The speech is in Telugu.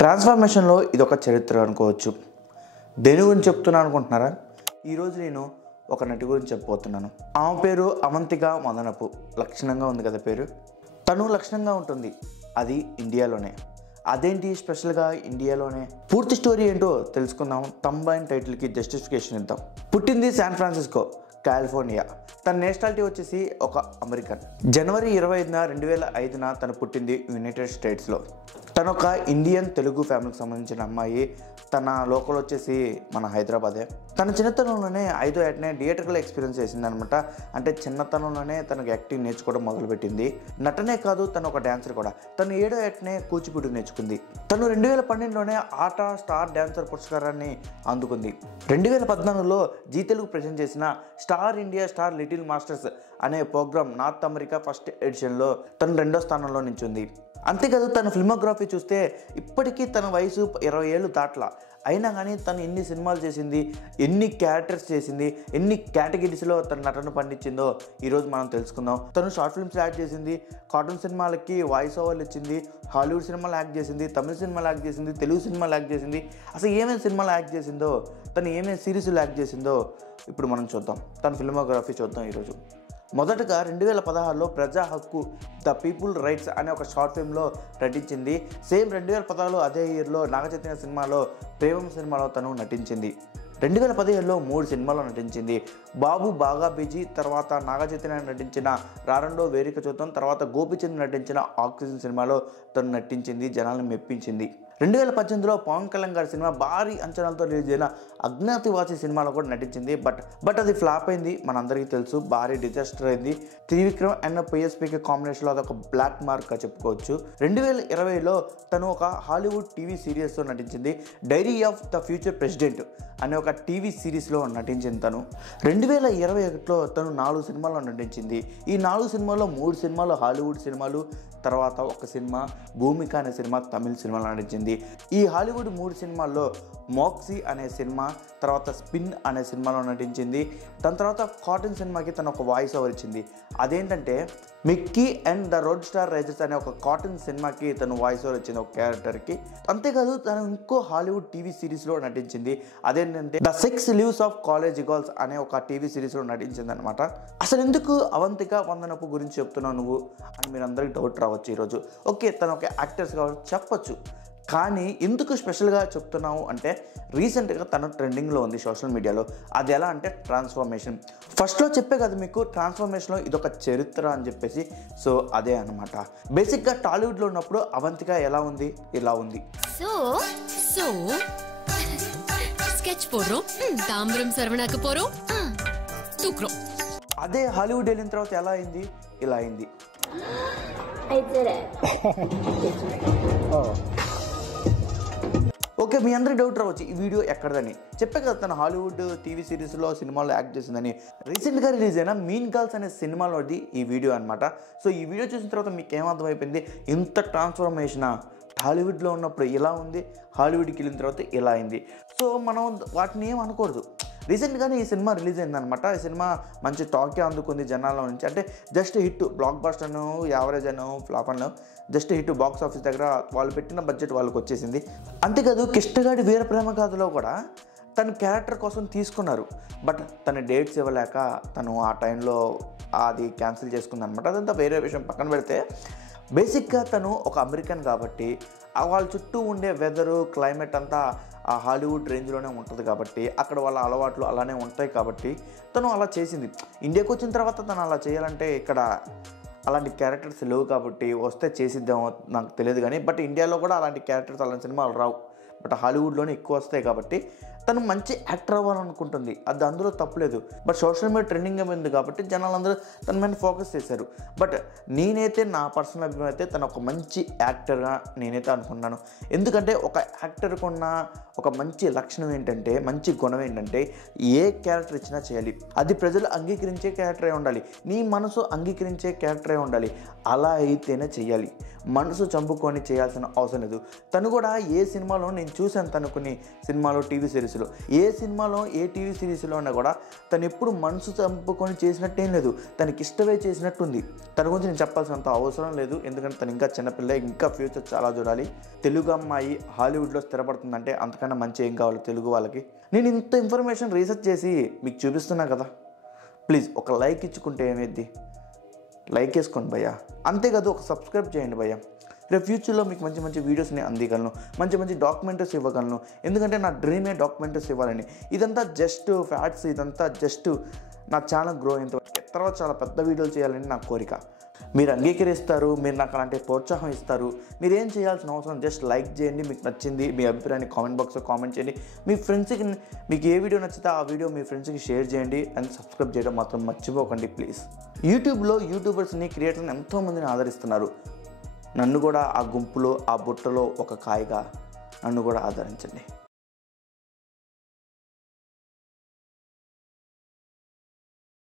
ట్రాన్స్ఫర్మేషన్లో ఇదొక చరిత్ర అనుకోవచ్చు. దేని గురించి చెప్తున్నా అనుకుంటున్నారా? ఈరోజు నేను ఒక నటి గురించి చెప్పబోతున్నాను. ఆమె పేరు అవంతిక మదనపు. లక్షణంగా ఉంది కదా పేరు. తను లక్షణంగా ఉంటుంది, అది ఇండియాలోనే. అదేంటి స్పెషల్గా ఇండియాలోనే? పూర్తి స్టోరీ ఏంటో తెలుసుకుందాం. తంబైన్ టైటిల్కి జస్టిఫికేషన్ ఇద్దాం. పుట్టింది శాన్ ఫ్రాన్సిస్కో, కాలిఫోర్నియా. తన నేషనాలిటీ వచ్చేసి ఒక అమెరికన్. జనవరి 25, 2005 తను పుట్టింది యునైటెడ్ స్టేట్స్లో. తను ఒక ఇండియన్ తెలుగు ఫ్యామిలీకి సంబంధించిన అమ్మాయి. తన లోకల్ వచ్చేసి మన హైదరాబాదే. తన చిన్నతనంలోనే 5వ ఏటనే థియేటర్లో ఎక్స్పీరియన్స్ చేసింది అనమాట. అంటే చిన్నతనంలోనే తనకు యాక్టింగ్ నేర్చుకోవడం మొదలుపెట్టింది. నటనే కాదు, తను ఒక డాన్సర్ కూడా. తను 7వ ఏటనే కూచిపూడి నేర్చుకుంది. తను 2012లోనే ఆట స్టార్ డాన్సర్ పురస్కారాన్ని అందుకుంది. 2014లో జీ తెలుగు ప్రజెంట్ చేసిన star India star little masters అనే ప్రోగ్రామ్ నార్త్ అమెరికా ఫస్ట్ ఎడిషన్లో తను 2వ స్థానంలో నించుంది. అంతేకాదు, తన ఫిల్మోగ్రఫీ చూస్తే ఇప్పటికీ తన వయసు 20 ఏళ్ళు దాట్లా. అయినా కానీ తను ఎన్ని సినిమాలు చేసింది, ఎన్ని క్యారెక్టర్స్ చేసింది, ఎన్ని కేటగిరీస్లో తన నటన పండించిందో ఈరోజు మనం తెలుసుకుందాం. తను షార్ట్ ఫిల్మ్స్ యాక్ట్ చేసింది, కార్టూన్ సినిమాలకి వాయిస్ ఓవర్లు ఇచ్చింది, హాలీవుడ్ సినిమాలు యాక్ట్ చేసింది, తమిళ సినిమాలు యాక్ట్ చేసింది, తెలుగు సినిమాలు యాక్ట్ చేసింది. అసలు ఏమేమి సినిమాలు యాక్ట్ చేసిందో, తను ఏమేమి సిరీస్లు యాక్ట్ చేసిందో ఇప్పుడు మనం చూద్దాం. తన ఫిల్మోగ్రఫీ చూద్దాం ఈరోజు. మొదటగా 2016లో ప్రజా హక్కు ద పీపుల్ రైట్స్ అనే ఒక షార్ట్ ఫిల్మ్లో నటించింది. సేమ్ 2016లో అదే ఇయర్లో నాగచైతన్య సినిమాలో ప్రేమం సినిమాలో తను నటించింది. 2017లో 3 సినిమాల్లో నటించింది. బాబు బాగా బిజీ, తర్వాత నాగచైతన్య నటించిన రారండో వేరిక చూద్దాం, తర్వాత గోపిచంద్ నటించిన ఆక్సిజన్ సినిమాలో తను నటించింది, జనాలను మెప్పించింది. 2018లో పవన్ కళ్యాణ్ గారి సినిమా భారీ అంచనాలతో రిలీజ్ అయిన అజ్ఞాతివాసి సినిమాలో కూడా నటించింది. బట్ అది ఫ్లాప్ అయింది, మనందరికీ తెలుసు. భారీ డిజాస్టర్ అయింది. త్రివిక్రమ్ అండ్ పిఎస్పీకి కాంబినేషన్లో అదొక బ్లాక్ మార్క్గా చెప్పుకోవచ్చు. 2020లో తను ఒక హాలీవుడ్ టీవీ సిరీస్లో నటించింది. Diary of the future president అనే ఒక టీవీ సిరీస్లో నటించింది తను. 2021లో తను 4 సినిమాల్లో నటించింది. ఈ 4 సినిమాల్లో 3 సినిమాలు హాలీవుడ్ సినిమాలు, తర్వాత ఒక సినిమా భూమిక అనే సినిమా తమిళ సినిమాలో నటించింది. ఈ హాలీవుడ్ 3 సినిమాల్లో మోక్సీ అనే సినిమా, తర్వాత స్పిన్ అనే సినిమాలో నటించింది. దాని తర్వాత కాటన్ సినిమాకి తను ఒక వాయిస్ ఓవర్ ఇచ్చింది. అదేంటంటే Mickey and the road star Risers అనే ఒక కాటన్ సినిమాకి తను వాయిస్ ఓవర్ ఇచ్చింది ఒక క్యారెక్టర్కి. అంతేకాదు, తను ఇంకో హాలీవుడ్ టీవీ సిరీస్లో నటించింది. అదేంటంటే the 6 leaves of college girls అనే ఒక టీవీ సిరీస్లో నటించింది అనమాట. అసలు ఎందుకు అవంతిక వందనపు గురించి చెప్తున్నావు నువ్వు అని మీరు అందరికీ డౌట్ రావచ్చు ఈరోజు. ఓకే, తను ఒక యాక్టర్స్ కాబట్టి చెప్పొచ్చు, కానీ ఎందుకు స్పెషల్గా చెప్తున్నావు అంటే రీసెంట్గా తను ట్రెండింగ్లో ఉంది సోషల్ మీడియాలో. అది ఎలా అంటే ట్రాన్స్ఫర్మేషన్. ఫస్ట్లో చెప్పే కదా మీకు, ట్రాన్స్ఫర్మేషన్లో ఇదొక చరిత్ర అని చెప్పేసి. సో అదే అనమాట. బేసిక్గా టాలీవుడ్లో ఉన్నప్పుడు అవంతిక ఎలా ఉంది, ఇలా ఉంది. సో స్కెచ్ పోడ్రోం, తాంబ్రం సర్వనాక పోరోం, తూక్రోం. అదే హాలీవుడ్ వెళ్ళిన తర్వాత ఎలా అయింది, ఇలా అయింది. ఓకే, మీ అందరికీ డౌట్ రావచ్చు ఈ వీడియో ఎక్కడదని. చెప్పే కదా తను హాలీవుడ్ టీవీ సిరీస్లో సినిమాలో యాక్ట్ చేసిందని. రీసెంట్గా రిలీజ్ అయిన మీన్ గర్ల్స్ అనే సినిమాలోది ఈ వీడియో అనమాట. సో ఈ వీడియో చూసిన తర్వాత మీకు ఏమర్థమైపోయింది, ఇంత ట్రాన్స్ఫర్మేషనా, హాలీవుడ్లో ఉన్నప్పుడు ఇలా ఉంది, హాలీవుడ్కి వెళ్ళిన తర్వాత ఇలా అయింది. సో మనం వాటిని ఏం అనకూడదు. రీసెంట్గానే ఈ సినిమా రిలీజ్ అయిందనమాట. ఈ సినిమా మంచి టాకే అందుకుంది జనాల నుంచి. అంటే జస్ట్ హిట్, బ్లాక్ బస్టర్ అను, యావరేజ్ అను, ఫ్లాప్ అను, జస్ట్ హిట్ బాక్స్ ఆఫీస్ దగ్గర వాళ్ళు పెట్టిన బడ్జెట్ వాళ్ళకి వచ్చేసింది. అంతేకాదు, కిష్టగాడి వీరప్రేమ గాథలో కూడా తన క్యారెక్టర్ కోసం తీసుకున్నారు. బట్ తన డేట్స్ ఇవ్వలేక తను ఆ టైంలో అది క్యాన్సిల్ చేసుకుందనమాట. అదంతా వేరే విషయం పక్కన పెడితే, బేసిక్గా తను ఒక అమెరికన్ కాబట్టి వాళ్ళ చుట్టూ ఉండే వెదరు, క్లైమేట్ అంతా ఆ హాలీవుడ్ రేంజ్లోనే ఉంటుంది కాబట్టి, అక్కడ వాళ్ళ అలవాట్లు అలానే ఉంటాయి కాబట్టి తను అలా చేసింది. ఇండియాకి వచ్చిన తర్వాత తను అలా చేయాలంటే ఇక్కడ అలాంటి క్యారెక్టర్స్ లేవు కాబట్టి వస్తే చేసిద్దామో నాకు తెలియదు కానీ, బట్ ఇండియాలో కూడా అలాంటి క్యారెక్టర్స్, అలాంటి సినిమాలు రావు. బట్ హాలీవుడ్లోనే ఎక్కువ వస్తాయి కాబట్టి తను మంచి యాక్టర్ అవ్వాలనుకుంటుంది. అది అందులో తప్పులేదు. బట్ సోషల్ మీడియా ట్రెండింగ్ అయింది కాబట్టి జనాలందరూ తన మీద ఫోకస్ చేశారు. బట్ నేనైతే నా పర్సనల్ అభిప్రాయం అయితే తను ఒక మంచి యాక్టర్గా నేనైతే అనుకున్నాను. ఎందుకంటే ఒక యాక్టర్కి ఉన్న ఒక మంచి లక్షణం ఏంటంటే, మంచి గుణం ఏంటంటే, ఏ క్యారెక్టర్ ఇచ్చినా చేయాలి. అది ప్రజలు అంగీకరించే క్యారెక్టరే ఉండాలి, నీ మనసు అంగీకరించే క్యారెక్టరే ఉండాలి. అలా అయితేనే చేయాలి. మనసు చంపుకొని చేయాల్సిన అవసరం లేదు. తను కూడా ఏ సినిమాలో నేను చూశాను, తను కొన్ని సినిమాలో టీవీ సిరీస్ సిరీస్లో. ఏ సినిమాలో ఏ టీవీ సిరీస్లో ఉన్నా కూడా తను ఎప్పుడు మనసు చంపుకొని చేసినట్టేం లేదు, తనకి ఇష్టమే చేసినట్టుంది. తన గురించి నేను చెప్పాల్సినంత అవసరం లేదు, ఎందుకంటే తను ఇంకా చిన్నపిల్ల, ఇంకా ఫ్యూచర్ చాలా చూడాలి. తెలుగు అమ్మాయి హాలీవుడ్లో స్థిరపడుతుందంటే అంతకన్నా మంచి ఏం కావాలి తెలుగు వాళ్ళకి. నేను ఇంత ఇన్ఫర్మేషన్ రీసెర్చ్ చేసి మీకు చూపిస్తున్నా కదా, ప్లీజ్ ఒక లైక్ ఇచ్చుకుంటే ఏమైద్ది? లైక్ వేసుకోండి భయ్యా, అంతేకాదు ఒక సబ్స్క్రైబ్ చేయండి భయ్యా. రేపు ఫ్యూచర్లో మీకు మంచి మంచి వీడియోస్ని అందిగలను, మంచి మంచి డాక్యుమెంటరీస్ ఇవ్వగలను, ఎందుకంటే నా డ్రీమే డాక్యుమెంటరీస్ ఇవ్వాలని. ఇదంతా జస్ట్ ఫ్యాక్ట్స్, ఇదంతా జస్ట్ నా ఛానల్ గ్రో అయిన తర్వాత చాలా పెద్ద వీడియోలు చేయాలని నా కోరిక. మీరు అంగీకరిస్తారు, మీరు నాకు అలాంటి ప్రోత్సాహం ఇస్తారు. మీరు ఏం చేయాల్సిన అవసరం, జస్ట్ లైక్ చేయండి, మీకు నచ్చింది మీ అభిప్రాయాన్ని కామెంట్ బాక్స్లో కామెంట్ చేయండి. మీ ఫ్రెండ్స్కి మీకు ఏ వీడియో నచ్చితే ఆ వీడియో మీ ఫ్రెండ్స్కి షేర్ చేయండి, అండ్ సబ్స్క్రైబ్ చేయడం మాత్రం మర్చిపోకండి ప్లీజ్. యూట్యూబ్లో యూట్యూబర్స్ని, క్రియేటర్ని ఎంతోమందిని ఆదరిస్తున్నారు. నన్ను కూడా ఆ గుంపులో, ఆ బుట్టలో ఒక కాయగా నన్ను కూడా ఆదరించండి.